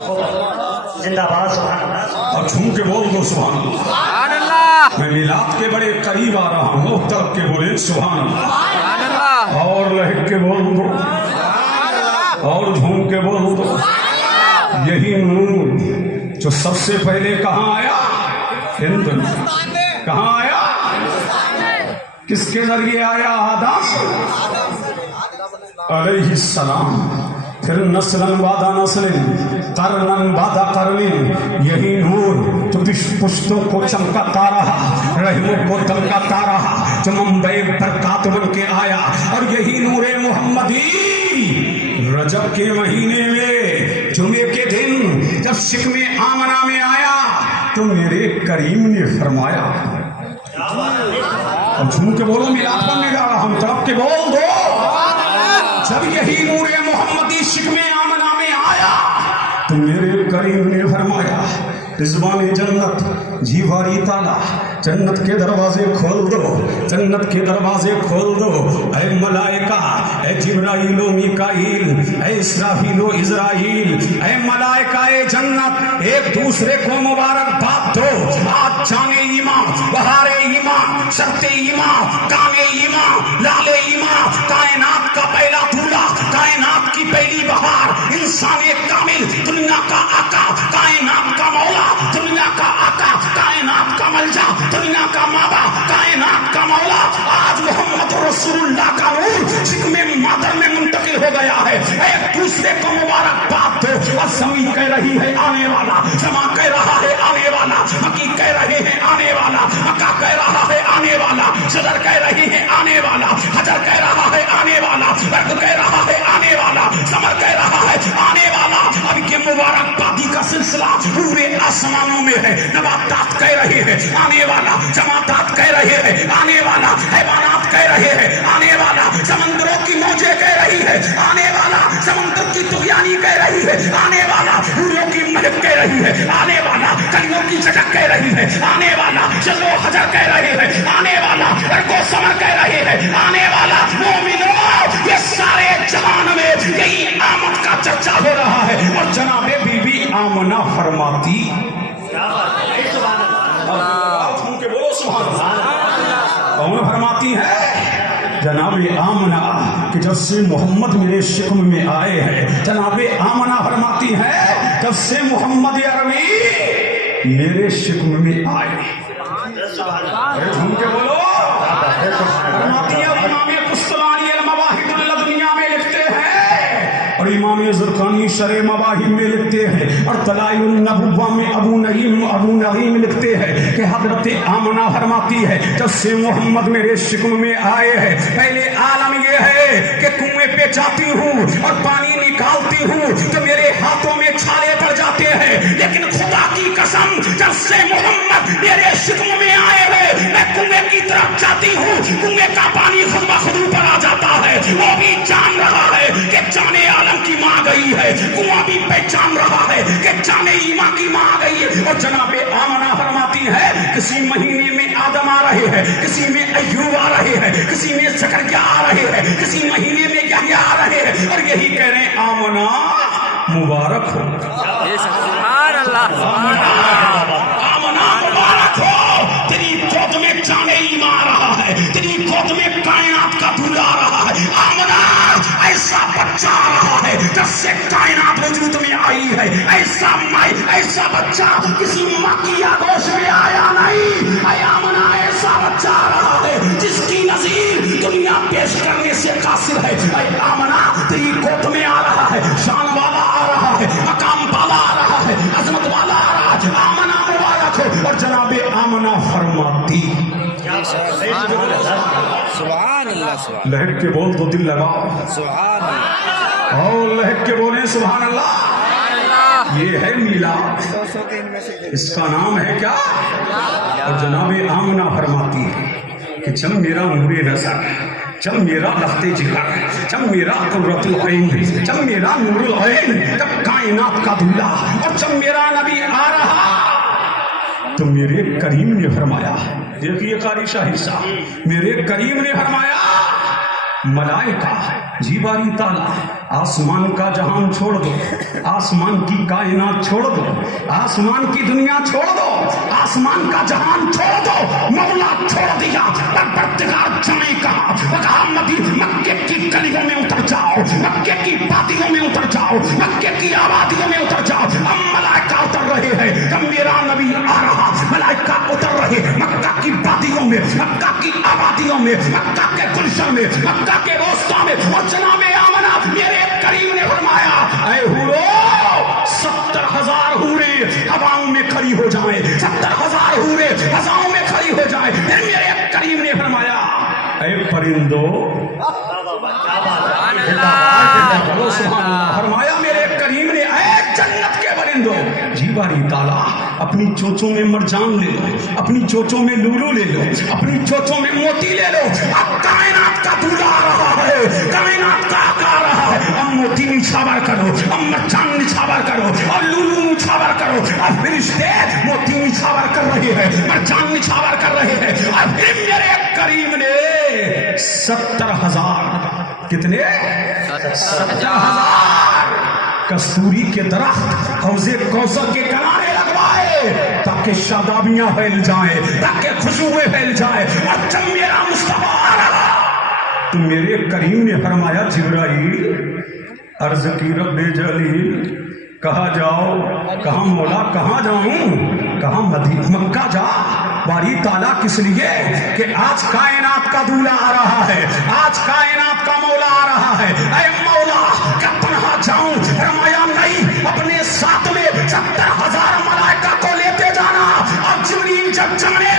जिंदाबाद सुभान अल्लाह। और झूम के बोल दो सुभान अल्लाह। सुभान अल्लाह। मैं मिलाद के बड़े करीब आ रहा हूँ, तब के बोले सुभान अल्लाह। सुभान अल्लाह। और लहक के बोल दो और झूम के बोल दो। यही नूर जो सबसे पहले कहाँ आया, हिंद में। कहाँ आया, किसके जरिए आया, आदम अलैहिस्सलाम। फिर नस्लन बादा नस्लिन, करनन बादा करनिन। यही नूर जो पुश्तों को चमकाता रहा, रहमों को दमकाता रहा, जो मुंबई बरकात बन के आया। और यही नूरे मुहम्मदी रजब के महीने में जुमे के दिन जब शिकमे आमना में आया तो मेरे करीम ने फरमाया, अब झूम के बोलो, मिलाद पढ़ने जा रहा हूं, तड़प के बोल दो। जब यही नूरे मोहम्मदी शिकमे आमना में आया तो मेरे करीम ने फरमाया, रिज़वान जन्नत जीवारी ताला, जन्नत के दरवाजे खोल दो, जन्नत के दरवाजे खोल दो। ऐ मलाइका, ऐ जिब्राइल व मीकाईल, ऐ इसराफील व इज़राइल, ऐ मलाइका ए जन्नत, एक दूसरे को मुबारकबाद दो। आज जाने ईमान, बहारे ईमान, शर्ते ईमान, काने ईमान, लाले ईमान, कायनात का पहला दूल्हा, कायनात की पहली बहार, इंसान कामिल, दुनिया का आका, कायनात का मौला, दुनिया का आका, कायनात का मलजा, दुनिया का माबा, कायनात का मौला। आज मोहम्मद रसूलुल्लाह का नूर शिकमे मादर में मुंतकिल हो गया है। एक दूसरे को मुबारकबाद दो। और ज़मीन कह रही है आने वाला, समा कह रहा है आने वाला, हकी कह रहे हैं आने वाला, मक्का कह रहा है आने वाला, सदर कह रही है आने वाला, हजर कह रहा है आने वाला, वर्ग कह रहा है आने वाला, समर कह रहा है आने वाला। अब ये मुबारकबादी का सिलसिला पूरे आसमानों में है। नबातात कह रहे हैं आने वाला, जमातात कह रहे हैं आने वाला, हैवानात कह रहे हैं आने वाला, समंदरों की मौजें कह रही है आने वाला, समंदर की तुगयानी कह रही है आने वाला, हूरों की महक कह रही है आने वाला, कलियों की चटक कह रही है आने वाला, चलो हजर कह रहे हैं आने वाला, वर्गो समर कह रहे हैं आने वाला। मोमिनो, ये सारे जहान में यही आमद का चर्चा हो रहा है। और जनाबे बीबी आमना फरमाती, कौन फरमाती है, जनाबे आमना कि जब से मोहम्मद मेरे शिकम में आए हैं। जनाबे आमना फरमाती है जब से मोहम्मद अरबी मेरे शिकम में आए। अरे झूम के बोलो। फरमाती है, इमाम कुस्तलानी अल-मवाहिब दुनिया में लिखते हैं, और इमाम ज़ुरक़ानी शरह मवाहिब में लिखते हैं, और दलाइल नबुव्वा में अबू नईम लिखते हैं कि हज़रत आमना फरमाती है जब से मोहम्मद मेरे शिकम में आए हैं, पहले आलम ये है कि कुएं पे जाती हूँ और पानी निकालती हूँ तो मेरे हाथों में छाले पड़ जाते हैं, लेकिन खुदा की कसम जब से मोहम्मद मेरे शिकम में आए हैं मैं कुएं की तरफ जाती हूँ, कुएं का पानी खुद ब खुद ऊपर आ जाता है। वो भी जान रहा है कि जाने आलम की माँ गई है, कुआं भी पहचान रहा है कि जाने ईमा की माँ आ गई है। और जनाबे आमना फरमाती है किसी महीने में आदम आ रहे हैं, किसी में अय्यूब आ रहे हैं, किसी में ज़करिया आ रहे हैं, किसी महीने में यहया आ रहे हैं, और यही कह रहे हैं आमना मुबारक हो। सुभान अल्लाह। आमना मुबारक हो, तेरी गोद में जाने ईमा आ रहा है, तेरी गोद में कायनात का दूल्हा आ रहा है। आमना ऐसा बच्चा आ रहा है जब से कायनात वजूद में आई है, ऐसा माई ऐसा बच्चा किसी माँ की आगोश में आया नहीं। आमना ऐसा बच्चा आ रहा है जिसकी नजीर दुनिया पेश करने से कासिर है। आमना तेरी गोद में आ रहा है, शान वाला आ रहा है, मकाम वाला आ रहा है, अजमत वाला आ रहा है। आमना मुबारक हो। और जनाबे आमना फरमाती, सुभान अल्लाह। लहक के बोल तो दिल लगाओ, सुभान अल्लाह। और लहक के बोले सुभान अल्लाह। ये है मिलाद, इसका नाम है क्या। और जनाबे आमना फरमाती है कि जब मेरा नूरे नज़र, जब मेरा लफ्ते जिगर, जब मेरा कुर्रतुल ऐन, जब मेरा नूरुल ऐन, जब कायनात का दूल्हा, और जब मेरा नबी आ रहा तो मेरे करीम ने फरमाया, देखिए कारी शाही साहब, मेरे करीम ने फरमाया मलाइका जी बारी ताला आसमान का जहान छोड़ दो, आसमान की कायनात छोड़ दो, आसमान की दुनिया छोड़ दो, आसमान का जहान छोड़ दो, मौला छोड़ दिया, परवरदिगार जाने कहा मक्के की गलियों में उतर जाओ, मक्के की वादियों में उतर जाओ, मक्के की आबादियों में उतर जाओ। अब मलाइका उतर रहे हैं, जब मेरा नबी आ रहा, मलाइका उतर रहे मक्का की वादियों में, मक्का की आबादियों में, मक्का के गुलशन में, मक्का के रोस्ता में, और जनाब आमना मेरे करीम ने फरमाया, ऐ हूरो 70,000 हूरे हवाओं में खड़ी हो जाएं, 70,000 हूरे हवाओं में खड़ी हो जाएं। फिर मेरे करीम ने फरमाया, ऐ परिंदो, फरमाया मेरे करीम ने, ऐ जन्नत के परिंदो, जी बारी ताला अपनी चोचों में मरजान ले लो, अपनी चोचों में लूलू ले लो, अपनी चोचों में मोती ले लो। अब कायनात का दूल्हा आ रहा है, कायनात का आका आ रहा है। अब मोती निछावर करो, अब मरजान निछावर करो, अब लूलू निछावर करो। अब फरिश्ते मोती निछावर कर रहे हैं, मरजान निछावर कर रहे हैं। अब फिर मेरे करीम ने 70,000 कितने 70,000 कस्तूरी के दरख्त हौजे कौसर के किनारे लगवाए, ताकि शादाबियां फैल जाए, ताकि खुशबुएं फैल जाए। और जब मेरा मुस्तफा आ रहा तो मेरे करीम ने फरमाया, जिब्राइल अर्ज की रब्बे जलील, कहा जाओ, कहा मौला, कहाँ जाऊं, कहा मक्का जा। बारी ताला किस लिए कि आज कायनात का दूल्हा आ रहा है, आज कायनात का मौला आ रहा है। ऐ मौला क्या तन्हा जाऊं? फरमाया नहीं, अपने साथ में 70,000 मलाइका को लेते जाना। और जिब्रील जब जाने